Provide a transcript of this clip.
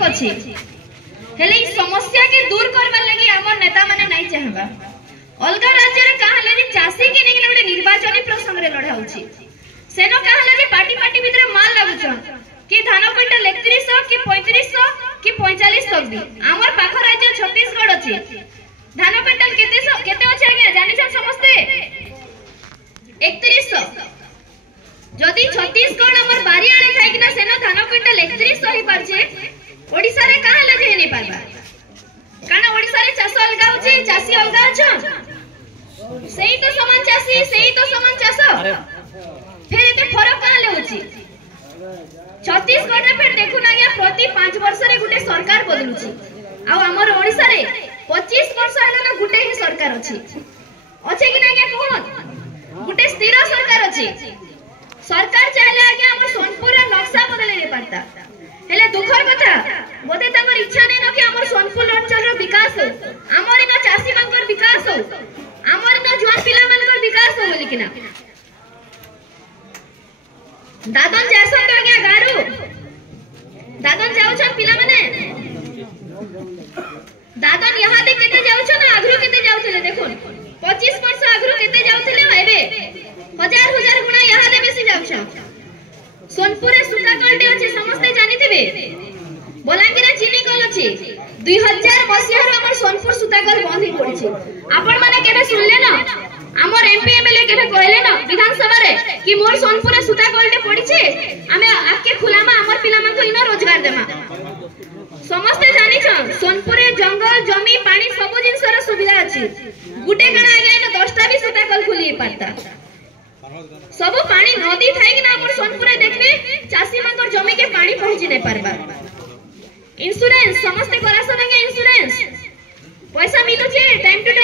अनेक अछि हेले ई समस्या के दूर करबा लागि हमर नेता माने नै चाहबा अलगा राज्य रे कहले जे चासी के नै गोटे निर्वाचनी प्रसंग रे लढा होछि सेनो कहले जे पार्टी पार्टी भीतर माल लागुछन कि धान क्विंटल 3100 कि 3500 कि 4500 भी हमर पाख राज्य छत्तीसगढ़ अछि धान क्विंटल केते अछि आज्ञा जानि छ समस्ते 3100 जदि छत्तीसगढ़ हमर बारी आले थाइ किना सेनो धान क्विंटल 3100 ही परछे ओडिसा रे कहां ले जे नै पारबा काना ओडिसा रे चाष अलगा होछि चासी अलगा छ सेही तो समान चासी सेही तो समान चाष फिर एते फरक कहां ले होछि छत्तीसगढ़ रे फिर देखु ना गया प्रति 5 वर्ष रे गुटे सरकार बदलुछि आ हमर ओडिसा रे 25 वर्ष होला ना गुटे ही सरकार अछि अछि कि ना गया कोन गुटे स्थिर सरकार अछि सरकार चाहले आगे हमर सोनपुर रे नक्शा बदले नै पारता हेले दुखर कथा बोधे तंगर इच्छा नै न कि हमर सोनपुर अंचल रो विकास हो हमर न चासी मानकर विकास हो हमर न जुआन पिला मानकर विकास हो बोली किना दादन जासन तो गया गारू दादन जाउ छ पिला माने दादन यहां दे केते जाउ छ ना आगरो केते जाउ छले देखोन 25 वर्ष आगरो केते जाउ छले हेबे हजार हजार गुणा यहां दे बेसी जाउ छ सोनपुर रे सुता कलटे अछि समस्त जानिथिबे बलांगीर रे चीनी कल अछि 2000 मसिया रो हमर सोनपुर सुता कल बंद ही पड़ी छी आपण माने केबे सुनले ना हमर एमपी एमएलए केबे कहले ना विधानसभा रे कि मोर सोनपुर रे सुता कलटे पड़ी छी हमें आके खुलामा हमर पिला मन को इनो रोजगार देमा समस्त जानि छ सोनपुर रे जंगल जमी पानी सब जिंस रो सुविधा अछि गुटे कणा आगे न 10टा भी सुता कल खुली पारता सब पानी नदी थाई कि ना हमर सोनपुर रे देखबे चासी मानकर जमी के पानी पहुंची नै परबा इंश्योरेंस समस्त करासन के इंश्योरेंस पैसा मिलु छे टाइम टू